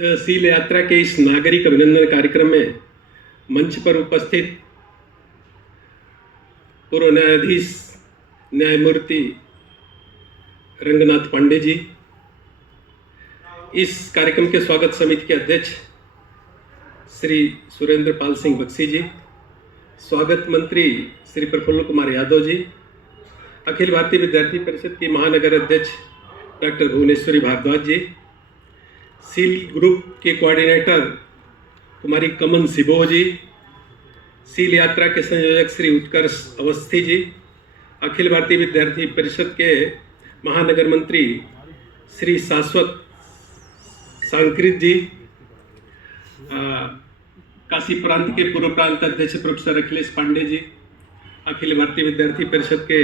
Seal यात्रा के इस नागरिक अभिनंदन कार्यक्रम में मंच पर उपस्थित पूर्व न्यायाधीश न्यायमूर्ति रंगनाथ पांडे जी, इस कार्यक्रम के स्वागत समिति के अध्यक्ष श्री सुरेंद्र पाल सिंह बक्सी जी, स्वागत मंत्री श्री प्रफुल्ल कुमार यादव जी, अखिल भारतीय विद्यार्थी परिषद की महानगर अध्यक्ष डॉक्टर भुवनेश्वरी भारद्वाज जी, सील ग्रुप के कोऑर्डिनेटर कुमारी कमन सिबो जी, सील यात्रा के संयोजक श्री उत्कर्ष अवस्थी जी, अखिल भारतीय विद्यार्थी परिषद के महानगर मंत्री श्री शाश्वत सांकृत जी, काशी प्रांत के पूर्व प्रांत अध्यक्ष प्रोफेसर अखिलेश पांडे जी, अखिल भारतीय विद्यार्थी परिषद के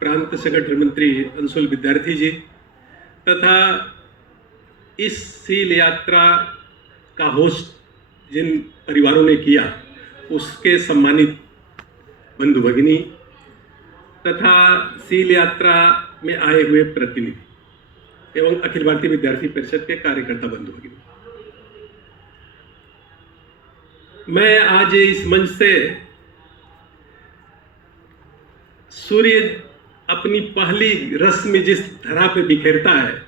प्रांत संगठन मंत्री अंशुल विद्यार्थी जी तथा इस सील यात्रा का होस्ट जिन परिवारों ने किया उसके सम्मानित बंधु भगिनी तथा सील यात्रा में आए हुए प्रतिनिधि एवं अखिल भारतीय विद्यार्थी परिषद के कार्यकर्ता बंधु भगिनी, मैं आज इस मंच से सूर्य अपनी पहली रश्मि जिस धरा पे बिखेरता है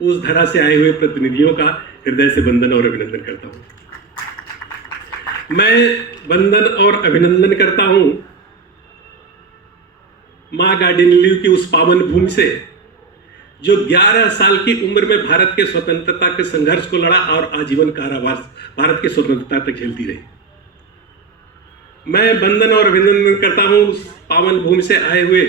उस धरा से आए हुए प्रतिनिधियों का हृदय से वंदन और अभिनंदन करता हूं। मैं वंदन और अभिनंदन करता हूं मां गार्डिनल्यू की उस पावन भूमि से जो 11 साल की उम्र में भारत के स्वतंत्रता के संघर्ष को लड़ा और आजीवन कारावास भारत की स्वतंत्रता तक झेलती रही। मैं वंदन और अभिनंदन करता हूं उस पावन भूमि से आए हुए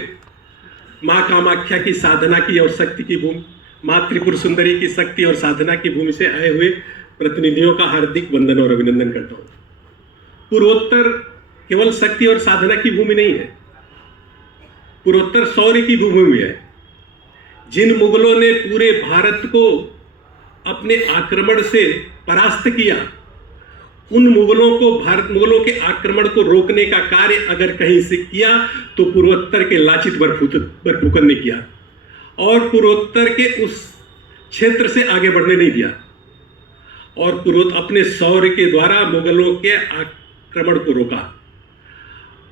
मां कामाख्या की साधना की और शक्ति की भूमि, मां त्रिपुर सुंदरी की शक्ति और साधना की भूमि से आए हुए प्रतिनिधियों का हार्दिक वंदन और अभिनंदन करता हूं। पूर्वोत्तर केवल शक्ति और साधना की भूमि नहीं है, पूर्वोत्तर शौर्य की भूमि है। जिन मुगलों ने पूरे भारत को अपने आक्रमण से परास्त किया, उन मुगलों के आक्रमण को रोकने का कार्य अगर कहीं से किया तो पूर्वोत्तर के लाचित बरफुकन ने किया और पूर्वोत्तर के उस क्षेत्र से आगे बढ़ने नहीं दिया और पूर्वोत्तर अपने शौर्य के द्वारा मुगलों के आक्रमण को रोका।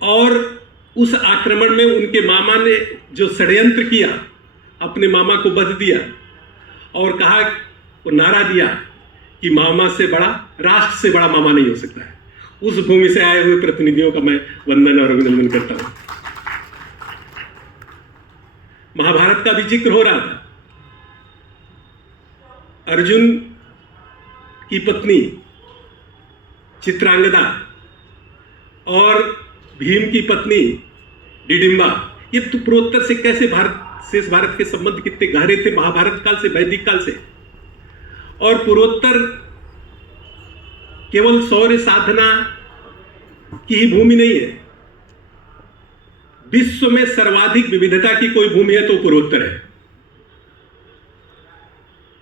और उस आक्रमण में उनके मामा ने जो षड्यंत्र किया, अपने मामा को वध दिया और कहा, वो नारा दिया कि मामा से बड़ा, राष्ट्र से बड़ा मामा नहीं हो सकता है। उस भूमि से आए हुए प्रतिनिधियों का मैं वंदन और अभिनंदन करता हूं। महाभारत का भी जिक्र हो रहा था। अर्जुन की पत्नी चित्रांगदा और भीम की पत्नी डिडिम्बा, ये तो पूर्वोत्तर से कैसे भारत के संबंध कितने गहरे थे महाभारत काल से, वैदिक काल से। और पूर्वोत्तर केवल शौर्य साधना की ही भूमि नहीं है, विश्व में सर्वाधिक विविधता की कोई भूमि है तो पूर्वोत्तर है।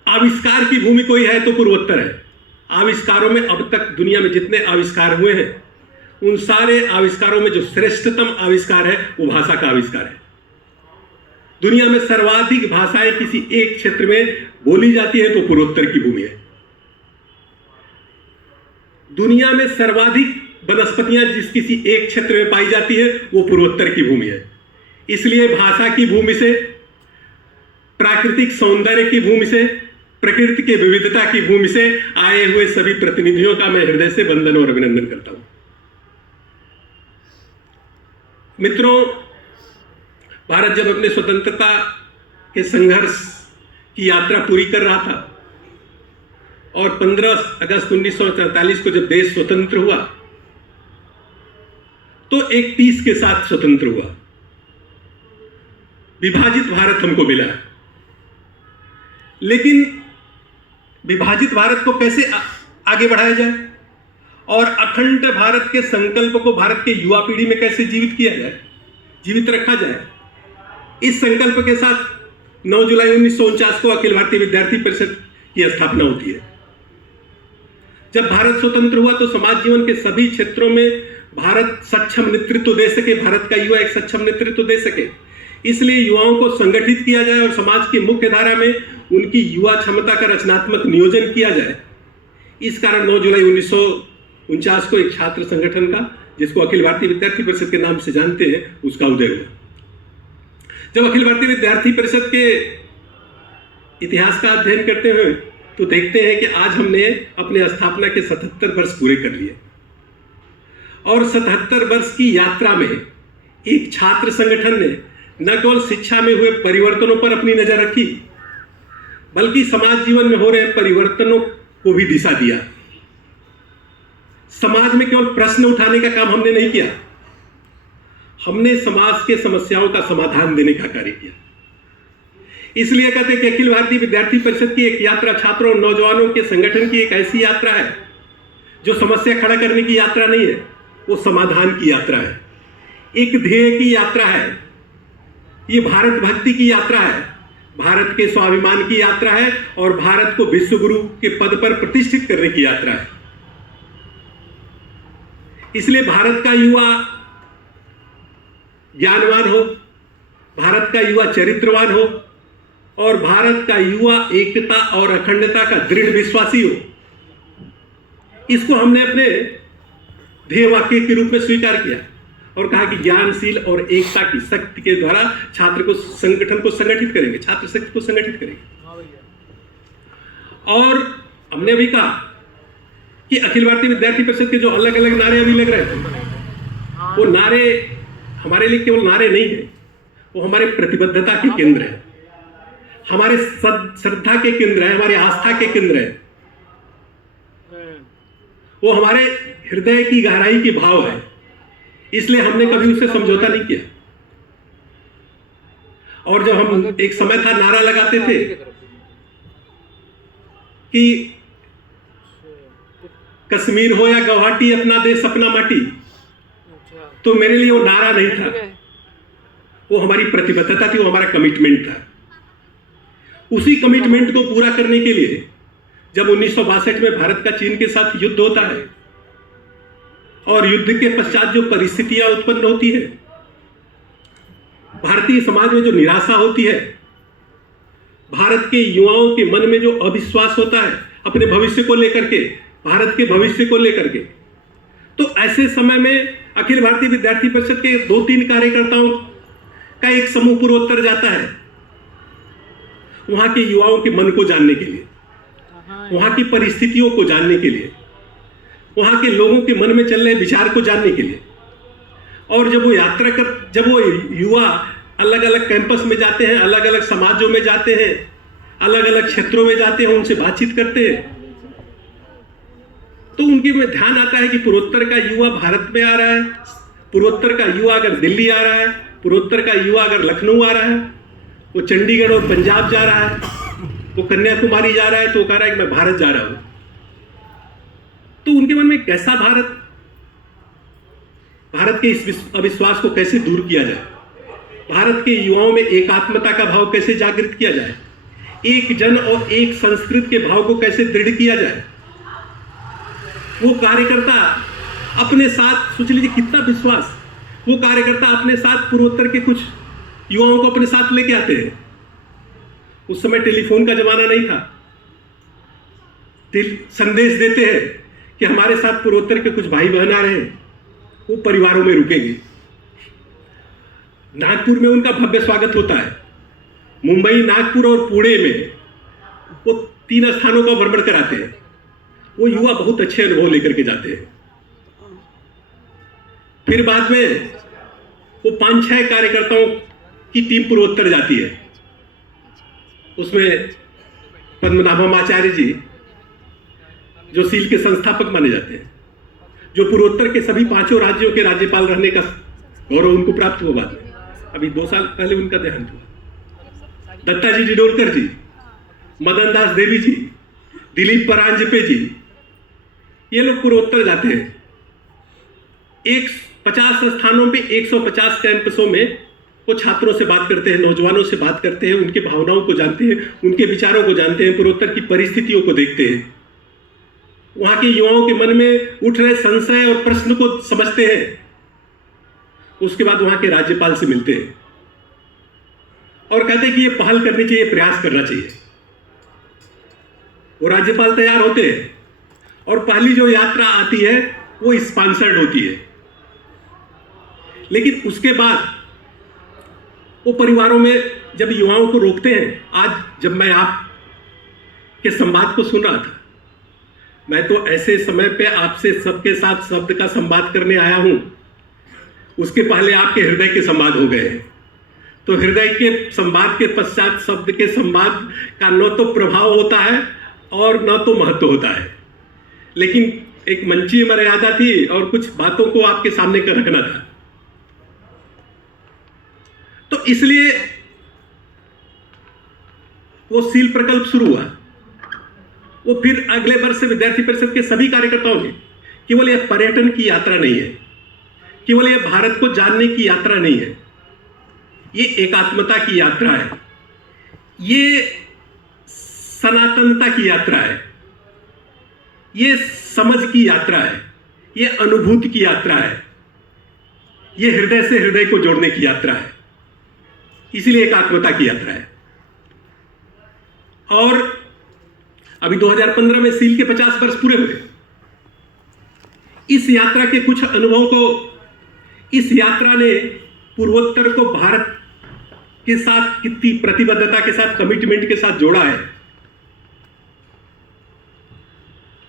आविष्कार की भूमि कोई है तो पूर्वोत्तर है। आविष्कारों में अब तक दुनिया में जितने आविष्कार हुए हैं उन सारे आविष्कारों में जो श्रेष्ठतम आविष्कार है वो भाषा का आविष्कार है। दुनिया में सर्वाधिक भाषाएं किसी एक क्षेत्र में बोली जाती है तो पूर्वोत्तर की भूमि है। दुनिया में सर्वाधिक वनस्पतियां जिस किसी एक क्षेत्र में पाई जाती है वो पूर्वोत्तर की भूमि है। इसलिए भाषा की भूमि से, प्राकृतिक सौंदर्य की भूमि से, प्रकृति की विविधता की भूमि से आए हुए सभी प्रतिनिधियों का मैं हृदय से वंदन और अभिनंदन करता हूं। मित्रों, भारत जब अपने स्वतंत्रता के संघर्ष की यात्रा पूरी कर रहा था और 15 अगस्त 1947 को जब देश स्वतंत्र हुआ तो एक टीस के साथ स्वतंत्र हुआ। विभाजित भारत हमको मिला, लेकिन विभाजित भारत को कैसे आगे बढ़ाया जाए और अखंड भारत के संकल्प को भारत के युवा पीढ़ी में कैसे जीवित किया जाए, जीवित रखा जाए। इस संकल्प के साथ 9 जुलाई 1949 को अखिल भारतीय विद्यार्थी परिषद की स्थापना होती है। जब भारत स्वतंत्र हुआ तो समाज जीवन के सभी क्षेत्रों में भारत सक्षम नेतृत्व दे सके, भारत का युवा एक सक्षम नेतृत्व दे सके, इसलिए युवाओं को संगठित किया जाए और समाज की मुख्य धारा में उनकी युवा क्षमता का रचनात्मक नियोजन किया जाए। इस कारण 9 जुलाई 1949 को एक छात्र संगठन का, जिसको अखिल भारतीय विद्यार्थी परिषद के नाम से जानते हैं, उसका उदय हुआ। जब अखिल भारतीय विद्यार्थी परिषद के इतिहास का अध्ययन करते हुए तो देखते हैं कि आज हमने अपने स्थापना के 77 वर्ष पूरे कर लिए, और 77 वर्ष की यात्रा में एक छात्र संगठन ने न केवल शिक्षा में हुए परिवर्तनों पर अपनी नजर रखी, बल्कि समाज जीवन में हो रहे परिवर्तनों को भी दिशा दिया। समाज में केवल प्रश्न उठाने का काम हमने नहीं किया, हमने समाज के समस्याओं का समाधान देने का कार्य किया। इसलिए कहते हैं कि अखिल भारतीय विद्यार्थी परिषद की एक यात्रा छात्रों और नौजवानों के संगठन की एक ऐसी यात्रा है जो समस्या खड़ा करने की यात्रा नहीं है, वो समाधान की यात्रा है, एक ध्येय की यात्रा है, ये भारत भक्ति की यात्रा है, भारत के स्वाभिमान की यात्रा है, और भारत को विश्व गुरु के पद पर प्रतिष्ठित करने की यात्रा है। इसलिए भारत का युवा ज्ञानवान हो, भारत का युवा चरित्रवान हो, और भारत का युवा एकता और अखंडता का दृढ़ विश्वासी हो। इसको हमने अपने ध्येय वाक्य के रूप में स्वीकार किया और कहा कि ज्ञानशील और एकता की शक्ति के द्वारा छात्र को संगठन को संगठित करेंगे, छात्र शक्ति को संगठित करेंगे। और हमने भी कहा कि अखिल भारतीय विद्यार्थी परिषद के जो अलग अलग नारे अभी लग रहे थे, वो नारे हमारे लिए केवल नारे नहीं है, वो हमारे प्रतिबद्धता के केंद्र है, हमारे श्रद्धा के केंद्र है, हमारे आस्था के केंद्र है, वो हमारे हृदय की गहराई के भाव है। इसलिए हमने कभी उससे समझौता नहीं किया। और जब हम एक समय था नारा लगाते थे कि कश्मीर हो या गुवाहाटी, अपना देश अपना माटी, तो मेरे लिए वो नारा नहीं था, वो हमारी प्रतिबद्धता थी, वो हमारा कमिटमेंट था। उसी कमिटमेंट को पूरा करने के लिए जब 1962 में भारत का चीन के साथ युद्ध होता है और युद्ध के पश्चात जो परिस्थितियां उत्पन्न होती है, भारतीय समाज में जो निराशा होती है, भारत के युवाओं के मन में जो अविश्वास होता है अपने भविष्य को लेकर के, भारत के भविष्य को लेकर के, तो ऐसे समय में अखिल भारतीय विद्यार्थी परिषद के 2-3 कार्यकर्ताओं का एक समूह पूर्वोत्तर जाता है, वहां के युवाओं के मन को जानने के लिए, वहां की परिस्थितियों को जानने के लिए, वहां के लोगों के मन में चल रहे विचार को जानने के लिए। और जब वो यात्रा कर, जब वो युवा अलग अलग कैंपस में जाते हैं, अलग अलग समाजों में जाते हैं, अलग अलग क्षेत्रों में जाते हैं, उनसे बातचीत करते हैं, तो उनके में ध्यान आता है कि पूर्वोत्तर का युवा भारत में आ रहा है, पूर्वोत्तर का युवा अगर दिल्ली आ रहा है, पूर्वोत्तर का युवा अगर लखनऊ आ रहा है, वो चंडीगढ़ और पंजाब जा रहा है, वो कन्याकुमारी जा रहा है, तो वो कह रहा है कि मैं भारत जा रहा हूं। तो उनके मन में कैसा भारत के इस अविश्वास को कैसे दूर किया जाए, भारत के युवाओं में एकात्मता का भाव कैसे जागृत किया जाए, एक जन और एक संस्कृत के भाव को कैसे दृढ़ किया जाए। वो कार्यकर्ता अपने साथ, सोच लीजिए कितना विश्वास, वो कार्यकर्ता अपने साथ पूर्वोत्तर के कुछ युवाओं को अपने साथ लेके आते हैं। उस समय टेलीफोन का जमाना नहीं था, संदेश देते हैं कि हमारे साथ पूर्वोत्तर के कुछ भाई बहन आ रहे हैं, वो परिवारों में रुकेंगे। नागपुर में उनका भव्य स्वागत होता है, मुंबई, नागपुर और पुणे में वो 3 स्थानों का भ्रमण कराते हैं। वो युवा बहुत अच्छे अनुभव लेकर के जाते हैं। फिर बाद में वो 5-6 कार्यकर्ताओं की टीम पूर्वोत्तर जाती है, उसमें पद्मनाभम आचार्य जी जो सील के संस्थापक माने जाते हैं, जो पूर्वोत्तर के सभी 5 राज्यों के राज्यपाल रहने का गौरव उनको प्राप्त हुआ। बाद में अभी 2 साल पहले उनका देहांत हुआ। दत्ताजी डिडोलकर जी, मदन दास देवी जी, दिलीप परांजपे जी, ये लोग पूर्वोत्तर जाते हैं। 50 स्थानों पे 150 कैंपसों में वो छात्रों से बात करते हैं, नौजवानों से बात करते हैं, उनके भावनाओं को जानते हैं, उनके विचारों को जानते हैं, पूर्वोत्तर की परिस्थितियों को देखते हैं, वहां के युवाओं के मन में उठ रहे संशय और प्रश्न को समझते हैं। उसके बाद वहां के राज्यपाल से मिलते हैं और कहते हैं कि ये पहल करनी चाहिए, प्रयास करना चाहिए। वो राज्यपाल तैयार होते हैं, और पहली जो यात्रा आती है वो स्पॉन्सर्ड होती है। लेकिन उसके बाद वो परिवारों में जब युवाओं को रोकते हैं, आज जब मैं आप के संवाद को सुन रहा था, मैं तो ऐसे समय पे आपसे सबके साथ शब्द का संवाद करने आया हूं, उसके पहले आपके हृदय के संवाद हो गए हैं। तो हृदय के संवाद के पश्चात शब्द के संवाद का न तो प्रभाव होता है और न तो महत्व होता है। लेकिन एक मंचीय मर्यादा थी और कुछ बातों को आपके सामने कर रखना था। तो इसलिए वो सील प्रकल्प शुरू हुआ। वो फिर अगले वर्ष से विद्यार्थी परिषद के सभी कार्यकर्ताओं ने, केवल यह पर्यटन की यात्रा नहीं है, केवल यह भारत को जानने की यात्रा नहीं है, ये एकात्मता की यात्रा है, ये सनातनता की यात्रा है, ये समझ की यात्रा है, ये अनुभूति की यात्रा है, ये हृदय से हृदय को जोड़ने की यात्रा है, इसीलिए एकात्मता की यात्रा है। और अभी 2015 में सील के 50 वर्ष पूरे हुए। इस यात्रा के कुछ अनुभवों को, इस यात्रा ने पूर्वोत्तर को भारत के साथ कितनी प्रतिबद्धता के साथ, कमिटमेंट के साथ जोड़ा है।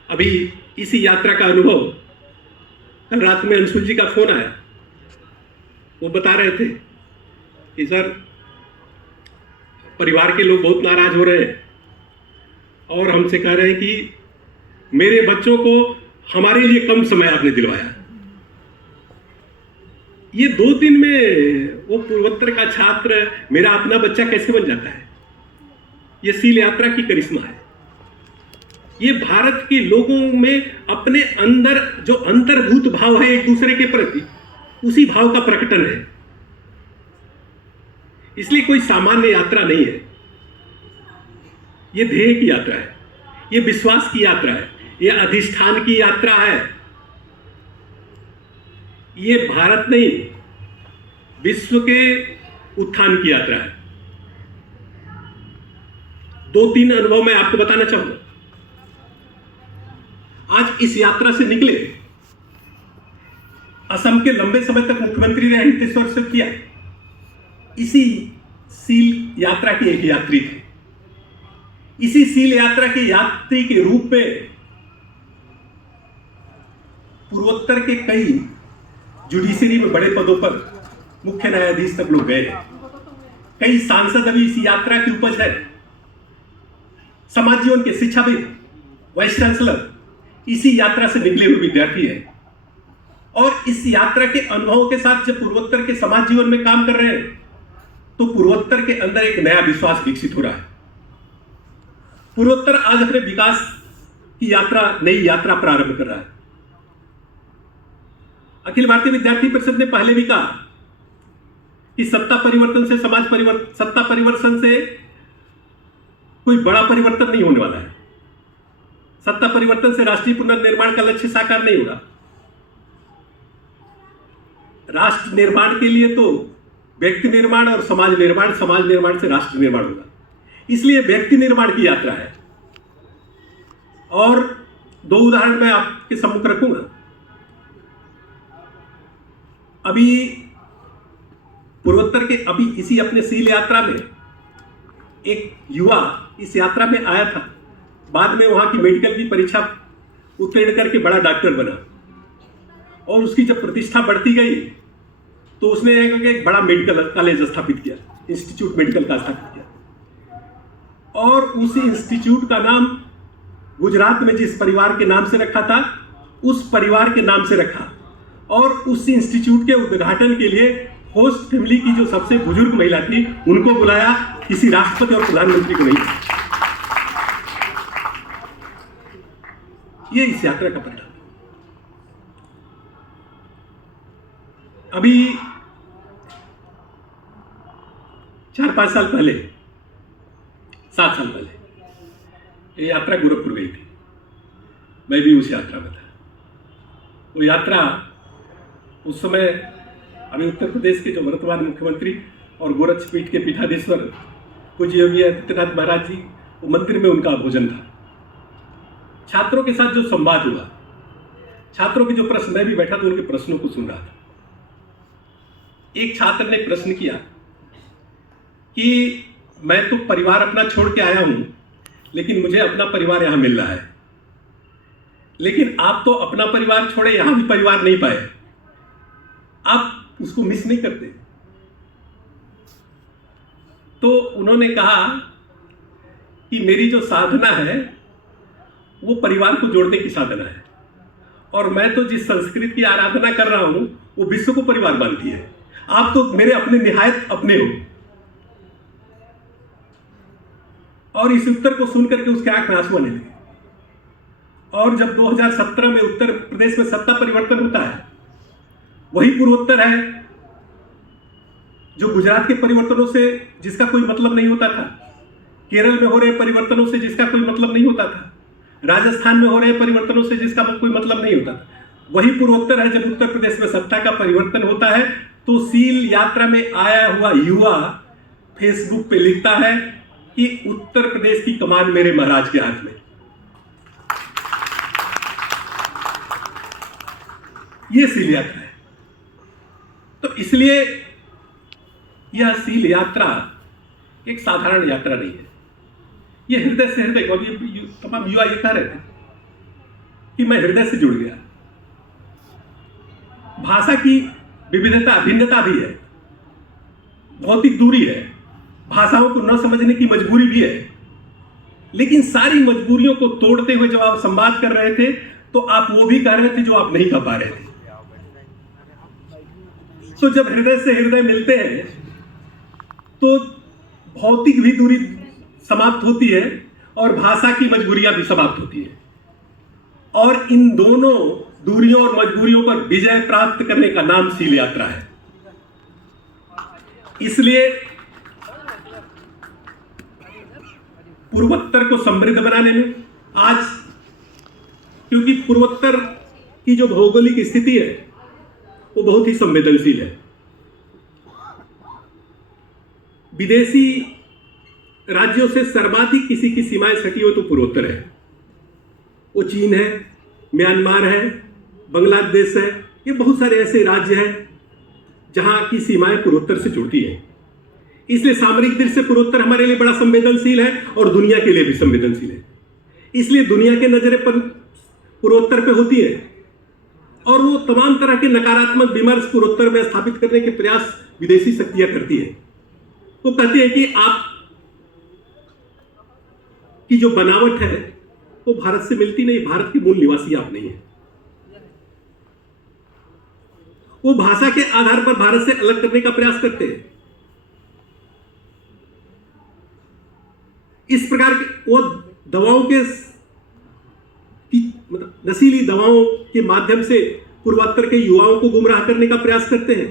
अभी इसी यात्रा का अनुभव, कल रात में अंशुल जी का फोन आया, वो बता रहे थे कि सर परिवार के लोग बहुत नाराज हो रहे हैं और हमसे कह रहे हैं कि मेरे बच्चों को हमारे लिए कम समय आपने दिलवाया। ये 2 दिन में वो पूर्वोत्तर का छात्र मेरा अपना बच्चा कैसे बन जाता है? ये सील यात्रा की करिश्मा है। ये भारत के लोगों में अपने अंदर जो अंतर्भूत भाव है एक दूसरे के प्रति, उसी भाव का प्रकटन है। इसलिए कोई सामान्य यात्रा नहीं है, ये ध्येय की यात्रा है, ये विश्वास की यात्रा है, ये अधिष्ठान की यात्रा है। ये भारत नहीं, विश्व के उत्थान की यात्रा है। 2-3 अनुभव मैं आपको बताना चाहूंगा। आज इस यात्रा से निकले, असम के लंबे समय तक मुख्यमंत्री रहे हितेश्वर सिंह, इसी सील यात्रा के एक यात्री थे। इसी सील यात्रा के यात्री के रूप में पूर्वोत्तर के कई जुडिशरी में बड़े पदों पर मुख्य न्यायाधीश तक लोग गए हैं। कई सांसद अभी इसी यात्रा की उपज है। समाज जीवन के शिक्षाविद, वाइस चांसलर इसी यात्रा से निकले हुए विद्यार्थी हैं। और इस यात्रा के अनुभवों के साथ जब पूर्वोत्तर के समाज जीवन में काम कर रहे हैं, तो पूर्वोत्तर के अंदर एक नया विश्वास विकसित हो रहा है। पूर्वोत्तर आज अपने विकास की यात्रा, नई यात्रा प्रारंभ कर रहा है। अखिल भारतीय विद्यार्थी परिषद ने पहले भी कहा कि सत्ता परिवर्तन से सत्ता परिवर्तन से कोई बड़ा परिवर्तन नहीं होने वाला है। सत्ता परिवर्तन से राष्ट्रीय पुनर्निर्माण का लक्ष्य साकार नहीं होगा। राष्ट्र निर्माण के लिए तो व्यक्ति निर्माण और समाज निर्माण से राष्ट्र निर्माण होगा। इसलिए व्यक्ति निर्माण की यात्रा है। और 2 उदाहरण मैं आपके सम्मुख रखूंगा। अभी पूर्वोत्तर के इसी अपने सील यात्रा में एक युवा इस यात्रा में आया था। बाद में वहां की मेडिकल की परीक्षा उत्तीर्ण करके बड़ा डॉक्टर बना और उसकी जब प्रतिष्ठा बढ़ती गई तो उसने एक बड़ा मेडिकल कॉलेज स्थापित किया, इंस्टीट्यूट मेडिकल का स्थापित किया। और उसी इंस्टीट्यूट का नाम गुजरात में जिस परिवार के नाम से रखा था, उस परिवार के नाम से रखा। और उस इंस्टीट्यूट के उद्घाटन के लिए होस्ट फैमिली की जो सबसे बुजुर्ग महिला थी, उनको बुलाया, किसी राष्ट्रपति और प्रधानमंत्री को नहीं। ये इस यात्रा का परिणाम। अभी 4-5 साल पहले, 7 साल पहले ये यात्रा गोरखपुर गई थी। मैं भी उस यात्रा में था। वो यात्रा उस समय अभी उत्तर प्रदेश के जो वर्तमान मुख्यमंत्री और गोरक्षपीठ के पीठाधीश्वर पूज्य योगी आदित्यनाथ महाराज जी, वो मंदिर में उनका भोजन था। छात्रों के साथ जो संवाद हुआ, छात्रों के जो प्रश्न, मैं भी बैठा तो उनके प्रश्नों को सुन रहा था। एक छात्र ने प्रश्न किया कि मैं तो परिवार अपना छोड़ के आया हूं, लेकिन मुझे अपना परिवार यहां मिल रहा है, लेकिन आप तो अपना परिवार छोड़े यहां भी परिवार नहीं पाए, आप उसको मिस नहीं करते? तो उन्होंने कहा कि मेरी जो साधना है वो परिवार को जोड़ने की साधना है, और मैं तो जिस संस्कृत की आराधना कर रहा हूं वो विश्व को परिवार मानती है। आप तो मेरे अपने निहायत अपने हो। और इस उत्तर को सुनकर के उसके आंख में आंसू आने लगे। और जब 2017 में उत्तर प्रदेश में सत्ता परिवर्तन होता है, वही पूर्वोत्तर है जो गुजरात के परिवर्तनों से जिसका कोई मतलब नहीं होता था, केरल में हो रहे परिवर्तनों से जिसका कोई मतलब नहीं होता था, राजस्थान में हो रहे परिवर्तनों से जिसका कोई मतलब नहीं होता था, वही पूर्वोत्तर है जब उत्तर प्रदेश में सत्ता का परिवर्तन होता है तो सील यात्रा में आया हुआ युवा फेसबुक पे लिखता है कि उत्तर प्रदेश की कमान मेरे महाराज के हाथ में। यह सील यात्रा है। तो इसलिए यह सील यात्रा एक साधारण यात्रा नहीं है, यह हृदय से हृदय। और ये तमाम युवा ये कह रहे थे कि मैं हृदय से जुड़ गया। भाषा की विविधता भिन्नता भी है, भौतिक दूरी है, भाषाओं को न समझने की मजबूरी भी है, लेकिन सारी मजबूरियों को तोड़ते हुए जब आप संवाद कर रहे थे तो आप वो भी कह रहे थे जो आप नहीं कह पा रहे थे। तो जब हृदय से हृदय मिलते हैं तो भौतिक भी दूरी समाप्त होती है और भाषा की मजबूरियां भी समाप्त होती है, और इन दोनों दूरियों और मजबूरियों पर विजय प्राप्त करने का नाम सील यात्रा है। इसलिए पूर्वोत्तर को समृद्ध बनाने में आज, क्योंकि पूर्वोत्तर की जो भौगोलिक स्थिति है वो बहुत ही संवेदनशील है। विदेशी राज्यों से सर्वाधिक किसी की सीमाएं सटी हो तो पूर्वोत्तर है। वो चीन है, म्यांमार है, बांग्लादेश है, ये बहुत सारे ऐसे राज्य हैं जहां की सीमाएं पूर्वोत्तर से जुड़ती है। इसलिए सामरिक दृष्टि से पूर्वोत्तर हमारे लिए बड़ा संवेदनशील है और दुनिया के लिए भी संवेदनशील है। इसलिए दुनिया के नजरें पर पूर्वोत्तर पे होती है और वो तमाम तरह के नकारात्मक विमर्श पूर्वोत्तर में स्थापित करने के प्रयास विदेशी शक्तियां करती है। वो कहती है कि आप की जो बनावट है वो भारत से मिलती नहीं, भारत के मूल निवासी आप नहीं है। वो भाषा के आधार पर भारत से अलग करने का प्रयास करते हैं। इस प्रकार के वो दवाओं के मतलब नशीली दवाओं के माध्यम से पूर्वोत्तर के युवाओं को गुमराह करने का प्रयास करते हैं,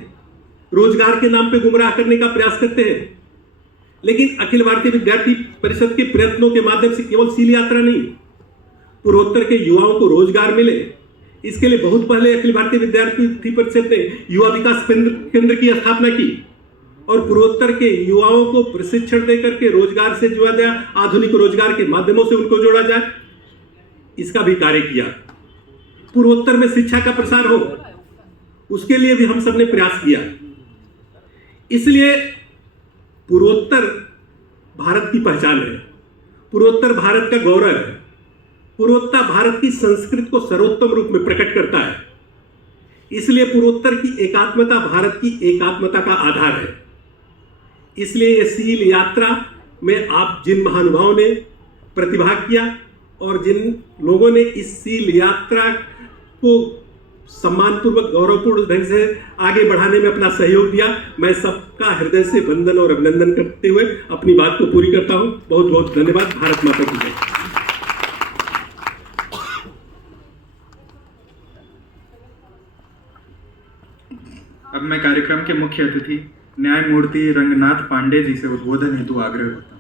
रोजगार के नाम पे गुमराह करने का प्रयास करते हैं। लेकिन अखिल भारतीय विद्यार्थी परिषद के प्रयत्नों के माध्यम से केवल सील यात्रा नहीं, पूर्वोत्तर के युवाओं को रोजगार मिले, इसके लिए बहुत पहले अखिल भारतीय विद्यार्थी परिषद ने युवा विकास केंद्र की स्थापना की और पूर्वोत्तर के युवाओं को प्रशिक्षण देकर के रोजगार से जोड़ा जाए, आधुनिक रोजगार के माध्यमों से उनको जोड़ा जाए, इसका भी कार्य किया। पूर्वोत्तर में शिक्षा का प्रसार हो, उसके लिए भी हम सबने प्रयास किया। इसलिए पूर्वोत्तर भारत की पहचान है, पूर्वोत्तर भारत का गौरव है, पूर्वोत्तर भारत की संस्कृति को सर्वोत्तम रूप में प्रकट करता है। इसलिए पूर्वोत्तर की एकात्मता भारत की एकात्मता का आधार है। इसलिए ये सील यात्रा में आप जिन महानुभावों ने प्रतिभाग किया और जिन लोगों ने इस सील यात्रा को सम्मानपूर्वक गौरवपूर्ण ढंग से आगे बढ़ाने में अपना सहयोग दिया, मैं सबका हृदय से वंदन और अभिनंदन करते हुए अपनी बात को पूरी करता हूं। बहुत बहुत धन्यवाद। भारत माता की जय। अब मैं कार्यक्रम के मुख्य अतिथि न्यायमूर्ति रंगनाथ पांडे जी से उद्बोधन हेतु आग्रह करता हूं।